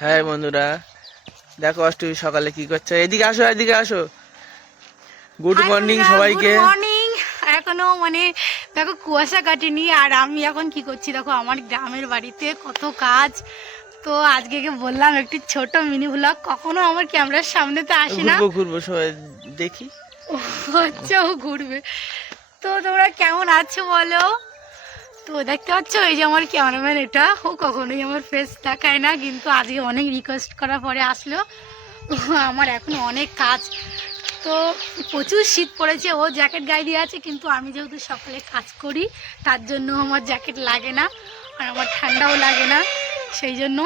হ্যাঁ বন্ধুরা দেখো অষ্টমী সকালে কি করছে? এদিকে আসো এদিকে আসো। গুড মর্নিং সবাইকে। মর্নিং এখনও মানে দেখো কুয়াশা কাটেনি আর আমি এখন কি করছি? দেখো আমার গ্রামের বাড়িতে কত কাজ। তো আজকে বললাম একটি ছোট মিনি ব্লগ কখনো আমার ক্যামেরার সামনে তো আসে না। ঘুরবো সবাই দেখি। হচ্ছে ও ঘুরবে। তো তোমরা কেমন আছো বলো? তো দেখতে পাচ্ছ, এই যে আমার ক্যামেরাম্যান এটা। ও কখনোই আমার ফেস দেখায় না, কিন্তু আজকে অনেক রিকোয়েস্ট করার পরে আসলো। আমার এখন অনেক কাজ। তো প্রচুর শীত পড়েছে, ও জ্যাকেট গায়ে দিয়ে আছে, কিন্তু আমি যেহেতু সকালে কাজ করি, তার জন্য আমার জ্যাকেট লাগে না, আর আমার ঠান্ডাও লাগে না, সেই জন্য।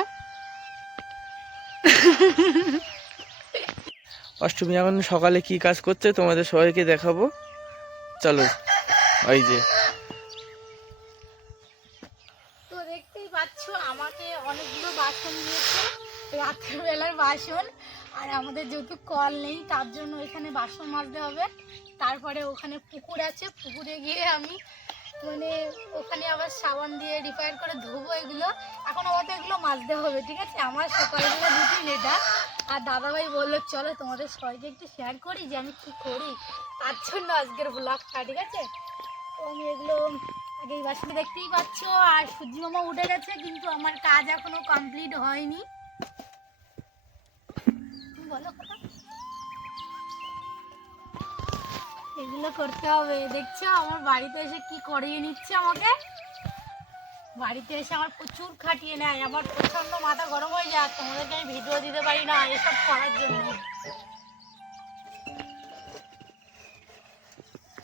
অষ্টমী, এখন সকালে কি কাজ করছে তোমাদের সবাইকে দেখাবো। চলো, ওই যে তো দেখতেই পাচ্ছ আমাকে অনেকগুলো বাসন দিয়েছে রাত্রেবেলার বাসন আর আমাদের যেহেতু কল নেই, তার জন্য এখানে বাসন মাজতে হবে। তারপরে ওখানে পুকুর আছে, পুকুরে গিয়ে আমি মানে ওখানে আবার সাবান দিয়ে রিফাইন করে ধোবো এগুলো। এখন আমাদের এগুলো মাজতে হবে, ঠিক আছে? আমার সকালবেলা রুটিন এটা। আর দাদাভাই বলল, চলো তোমাদের সবাইকে একটু শেয়ার করি যে আমি কি করি। তার জন্য আজকের ব্লগটা ঠিক আছে? তো আমি এগুলো আগে এই বাসন দেখতেই পাচ্ছ। আর সূর্যি মামা উঠে গেছে, কিন্তু আমার কাজ এখনও কমপ্লিট হয়নি। এগুলো করতে হবে। দেখছ আমার বাড়িতে এসে কি করিয়ে নিচ্ছে আমাকে? বাড়িতে এসে আমার প্রচুর খাটিয়ে নেয় আমার প্রচণ্ড মাথা গরম হয়ে যায় তোমাদেরকে আমি ভিডিও দিতে পারি না এসব করার জন্য।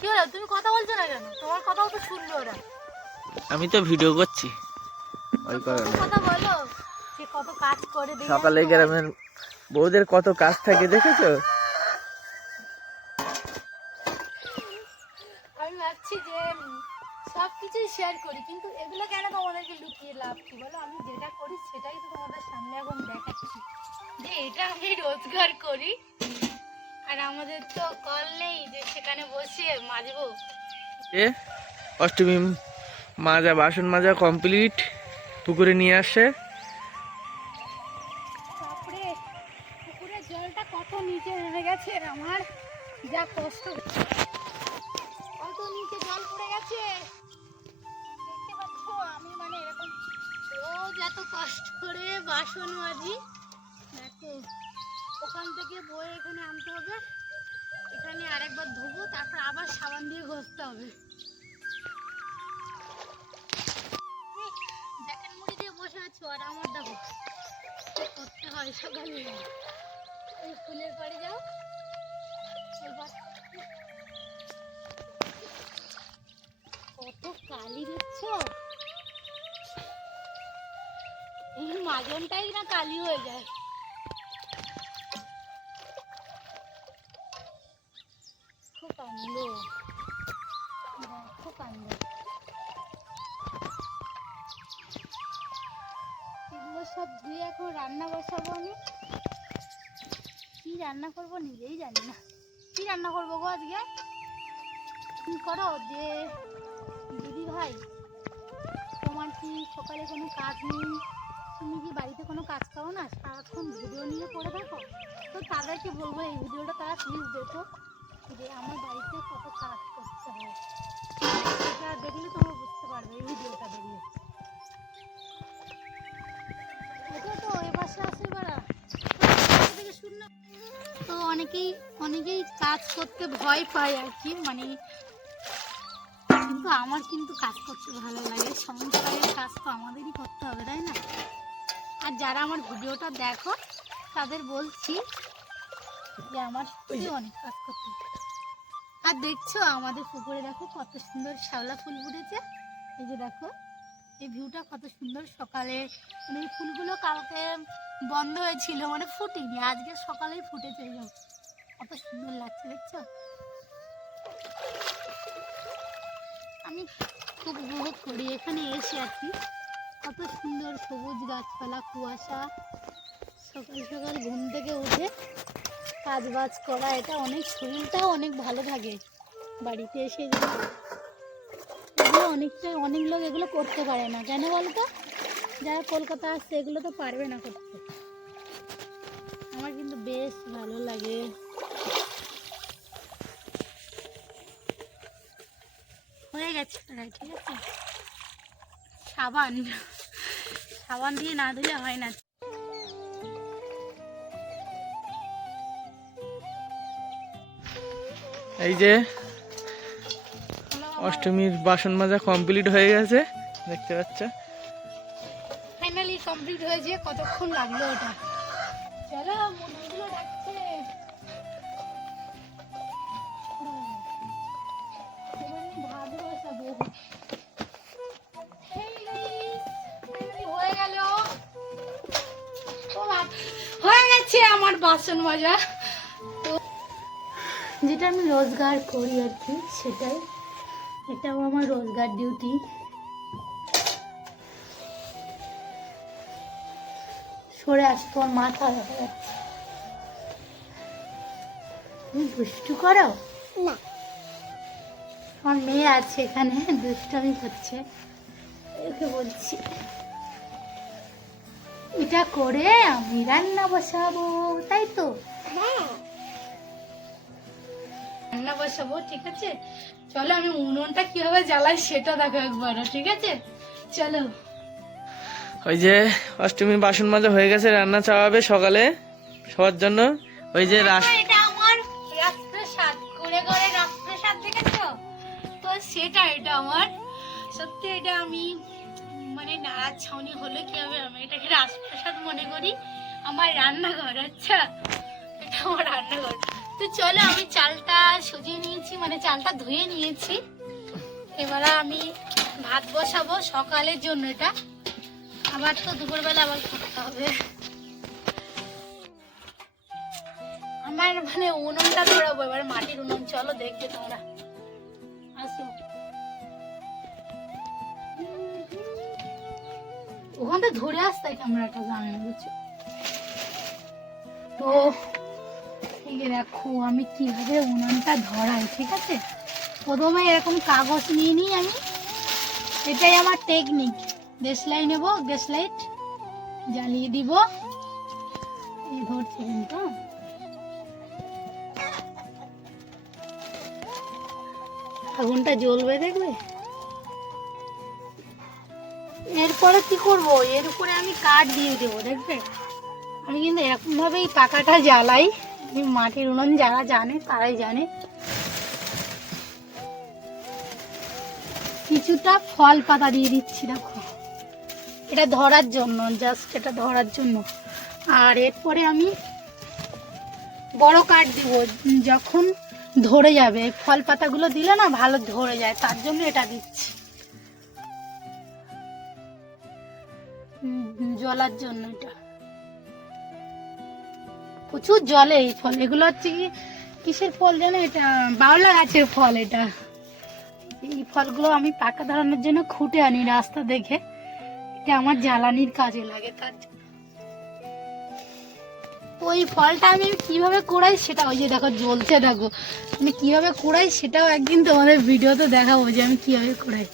কি হলো? তুমি কথা বলছো না কেন? তোমার কথাও তো শুনলো ওরা। আমি তো ভিডিও করছি। ওই কথা বলো। যে কত কাজ করে। দেখে সকালে গ্রামের বউদের কত কাজ থাকে দেখেছ? সব শেয়ার করি, কিন্তু এগুলো কেন তোমাদেরকে লুকিয়ে লাভ কি? বলো, আমি যেটা করি সেটাই তো তোমাদের সামনে এখন দেখাচ্ছি। যে এটা আমি রোজগার করি, আর আমাদের তো কল নেই যে সেখানে বসে মাজবো। এ, অষ্টমী, মাজা, বাসন মাজা কমপ্লিট পুকুরে নিয়ে আসে। কষ্ট করে বাসন মাজি। দেখো, ওখান থেকে বয়ে এখানে আনতে হবে। এখানে আরেকবার ধোবো, তারপর আবার সাবান দিয়ে ঘষতে হবে। জ্যাকেট মুড়ি দিয়ে বসে আছো, আর আমার দেখো করতে হয় সকালে। ওই ফুলের বাড়ি যাও। কত কালি এই মাজনটাই না কালি হয়ে যায়। খুব আনন্দ। খুব আনন্দ। এগুলো সব ধুয়ে এখন রান্না বসাবো আমি। কি রান্না করব নিজেই জানি না। কি রান্না করব গো আজকে? কি করো যে দিদি ভাই তোমার কি সকালে কোনো কাজ নেই? তুমি কি বাড়িতে কোনো কাজ করো না? সারাক্ষণ ভিডিও নিয়ে পড়ে থাকো? তো তাদেরকে বলব, এই ভিডিওটা তারা প্লিজ দেখো যে আমার বাড়িতে কত কাজ করতে হয়। এটা দেখলে তোমরা বুঝতে পারবে, এই ভিডিওটা দেখলে। এটা তো এ পাশে আসে এবারা। তো অনেকেই অনেকেই কাজ করতে ভয় পায় আর কি মানে কিন্তু আমার কিন্তু কাজ করতে ভালো লাগে। সংসারের কাজ তো আমাদেরই করতে হবে, তাই না? আর যারা আমার ভিডিওটা দেখো তাদের বলছি যে আমার অনেক কাজ করতে আর দেখছ আমাদের পুকুরে দেখো কত সুন্দর শ্যাওলা ফুল ফুটেছে। এই যে দেখো এই ভিউটা কত সুন্দর। সকালে মানে এই ফুলগুলো কালকে বন্ধ হয়েছিল মানে ফুটিনি। আজকে সকালেই ফুটেছে এই কত সুন্দর লাগছে দেখছ? আমি খুব উপভোগ করি এখানে এসে আছি কত সুন্দর সবুজ গাছপালা, কুয়াশা। সকাল সকাল ঘুম থেকে উঠে কাজ বাজ করা, এটা অনেক শরীরটাও অনেক ভালো থাকে। বাড়িতে এসে এগুলো অনেকটা, অনেক লোক এগুলো করতে পারে না। কেন বলতো? যারা কলকাতা আসছে, এগুলো তো পারবে না করতে। আমার কিন্তু বেশ ভালো লাগে। হয়ে গেছে। ঠিক আছে? সাবান। সাবান দিয়ে না ধুলে হয় না। এই যে অষ্টমীর বাসন মাজা কমপ্লিট হয়ে গেছে দেখতে পাচ্ছ? ফাইনালি কমপ্লিট হয়েছে কতক্ষণ লাগল ওটা? চলো মুরগিগুলো আমার বাসন মাজা। তো যেটা আমি রোজগার করি আর কি সেটাই। এটাও আমার রোজগার ডিউটি সরে আসো তোমার মাথা দেখা যাচ্ছে। তুমি দুষ্টু করো? না। আমার মেয়ে আছে এখানে দুষ্টামি করছে। ওকে বলছি। এটা করে আমি রান্না বসাবো তাই তো? হ্যাঁ। রান্না বসাবো ঠিক আছে? চলো আমি উনুনটা কীভাবে জ্বালাই সেটা দেখো একবার ঠিক আছে? চলো। ওই যে অষ্টমীর বাসন মাজা হয়ে গেছে রান্না চাওয়াবে সকালে সবার জন্য। ওই যে রাস এটা আমার রাজপ্রসাদ করে করে রাজপ্রসাদ দেখেছ? তো সেটা এটা আমার। সত্যি এটা আমি নাড়ার ছাউনি হলে কি হবে? আমি এটাকে রাজপ্রসাদ মনে করি। আমার রান্নাঘর আচ্ছা। এটা আমার রান্নাঘর। তো চলো, আমি চালটা সুজিয়ে নিয়েছি মানে চালটা ধুয়ে নিয়েছি। এবারে আমি ভাত বসাবো সকালের জন্য এটা। আবার তো দুপুরবেলা আবার করতে হবে। আমার মানে উনুনটা ধরাবো, এবার মাটির উনুন। চলো, দেখবে তোমরা। আসো ওখান থেকে ধরে আসতে ক্যামেরাটা, জানে না, বুঝছ? তো, এই দেখো, আমি কীভাবে উনুনটা ধরাই, ঠিক আছে? প্রথমে এরকম কাগজ নিয়ে নিই আমি। এটাই আমার টেকনিক দেশলাই নেব গ্যাস লাইট জ্বালিয়ে দিব। এই ধরছে কিন্তু আগুনটা জ্বলবে দেখবে? এরপরে কি করব? এর উপরে আমি কাঠ দিয়ে দেবো, দেখবে? আমি কিন্তু এরকম ভাবেই পাকাটা জ্বালাই মাটির উনুন যারা জানে, তারাই জানে। কিছুটা ফল পাতা দিয়ে দিচ্ছি, দেখো। এটা ধরার জন্য জাস্ট এটা ধরার জন্য। আর এরপরে আমি বড় কাঠ দিব। যখন ধরে যাবে, ফল পাতাগুলো দিলে না ভালো ধরে যায়, তার জন্য এটা দিচ্ছি। হুম, জন্য এটা। প্রচুর জলে এই ফল। এগুলো হচ্ছে কি কিসের ফল জানো এটা? বাউলা গাছের ফল এটা। এই ফলগুলো আমি পাকা ধরানোর জন্য খুঁটে আনি রাস্তা দেখে। এটা আমার জ্বালানির কাজে লাগে তার ওই ফলটা আমি কীভাবে কুড়াই সেটা ওই যে দেখো জ্বলছে দেখো। আমি কীভাবে কুড়াই সেটাও একদিন তোমাদের ভিডিওতে দেখাবো যে আমি কীভাবে কুড়াই।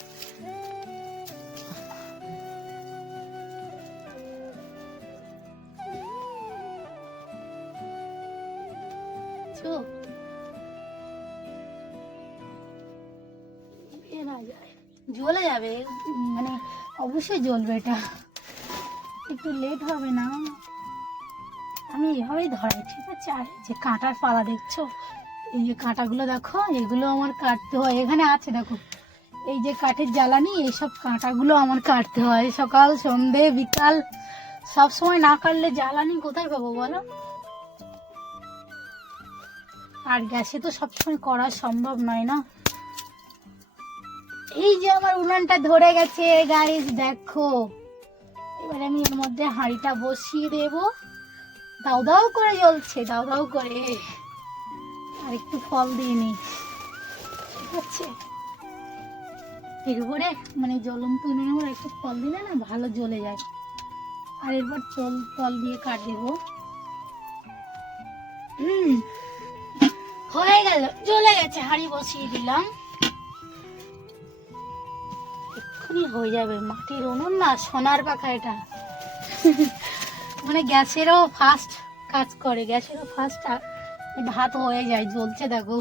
যায়। জ্বলে যাবে। মানে অবশ্যই জ্বলবে এটা। একটু লেট হবে না? আমি এভাবেই ধরাই। ঠিক আছে, আর যে কাঁটার পালা দেখছ? এই যে কাঁটাগুলো দেখো, এগুলো আমার কাটতে হয়। এখানে আছে, দেখো। এই যে কাঠের জ্বালানি এইসব কাঁটাগুলো আমার কাটতে হয়। সকাল, সন্ধে, বিকাল সব সময় না কাটলে জ্বালানি কোথায় পাবো বলো? আর গ্যাসে তো সবসময় করা সম্ভব নয় না? এই যে আমার উনানটা ধরে গেছে গাইস দেখো। এবার আমি এর মধ্যে হাঁড়িটা বসিয়ে দেব। দাও দাও করে জ্বলছে, দাও দাও করে। আর একটু ফল দিয়ে নি। ঠিক আছে। এরপরে মানে জ্বলন্ত উনুনের উপরে একটু ফল দিলে না ভালো জ্বলে যায়। আর এরপর চল তল দিয়ে কাট দেবো হুম। হয়ে গেল জ্বলে গেছে, হাঁড়ি বসিয়ে দিলাম। এক্ষুনি হয়ে যাবে, মাটির উনুন না, সোনার পাখা এটা। মানে গ্যাসেরও ফাস্ট কাজ করে, গ্যাসেরও ফাস্ট ভাত হয়ে যায়, জ্বলছে দেখো।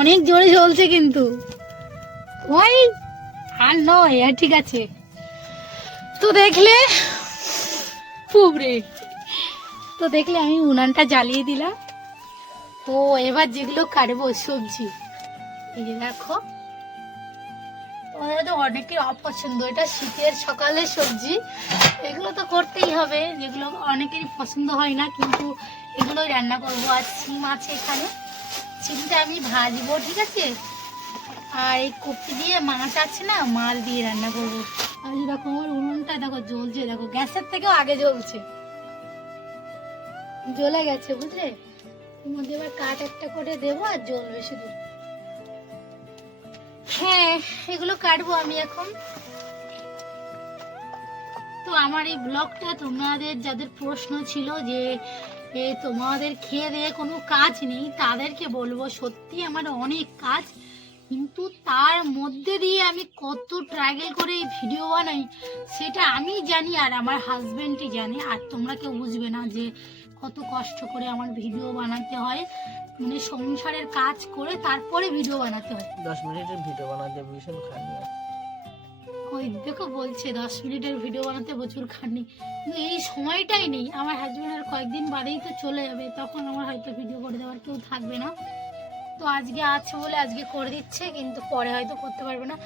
অনেক জোরে চলছে কিন্তু। ওই আর নয়, আর ঠিক আছে। তো দেখলে পুবরে তো দেখলে আমি উনানটা জ্বালিয়ে দিলাম। তো এবার যেগুলো কাটবো সবজি, এই দেখো। তোমাদের তো অনেকের অপছন্দ, এটা শীতের সকালের সবজি। এগুলো তো করতেই হবে, যেগুলো অনেকেরই পছন্দ হয় না, কিন্তু এগুলোই রান্না করব। আর সিম আছে এখানে, সিমটা আমি ভাজবো, ঠিক আছে? আর এই কপি দিয়ে মাছ আছে না মাছ দিয়ে রান্না করব। আর এরকম আমার উনুনটা, দেখো জ্বলছে, দেখো গ্যাসের থেকেও আগে জ্বলছে। জ্বলে গেছে, বুঝলে? মধ্যে এবার কাঠ একটা করে দেবো আর জ্বলবে শুধু। হ্যাঁ এগুলো কাটবো আমি এখন। তো আমার এই ব্লগটা তোমাদের, যাদের প্রশ্ন ছিল যে তোমাদের খেয়ে দিয়ে কোনো কাজ নেই, তাদেরকে বলব সত্যি আমার অনেক কাজ। কিন্তু তার মধ্যে দিয়ে আমি কত ট্রাগেল করে এই ভিডিও বানাই সেটা আমি জানি আর আমার হাজব্যান্ডই জানে। আর তোমরা কেউ বুঝবে না যে কত কষ্ট করে আমার ভিডিও বানাতে হয় মানে সংসারের কাজ করে তারপরে ভিডিও বানাতে হয়। দশ মিনিটের ভিডিও বানাতে ভীষণ খানি ওই দেখো বলছে দশ মিনিটের ভিডিও বানাতে প্রচুর খাটনি। কিন্তু এই সময়টাই নেই। আমার হাজবেন্ডের কয়েকদিন বাদেই তো চলে যাবে তখন আমার হয়তো ভিডিও করে দেওয়ার কেউ থাকবে না। তো আজকে আছে বলে আজকে করে দিচ্ছে, কিন্তু পরে হয়তো করতে পারবে না।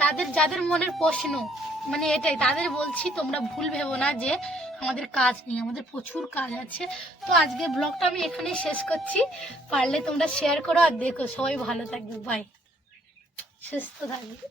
তাদের, যাদের মনের প্রশ্ন মানে এটাই, তাদের বলছি তোমরা ভুল ভেবো না যে আমাদের কাজ নেই, আমাদের প্রচুর কাজ আছে। তো আজকে ব্লগটা আমি এখানেই শেষ করছি। পারলে তোমরা শেয়ার করো আর দেখো, সবাই ভালো থাকবে বাই সুস্থ থাকবে।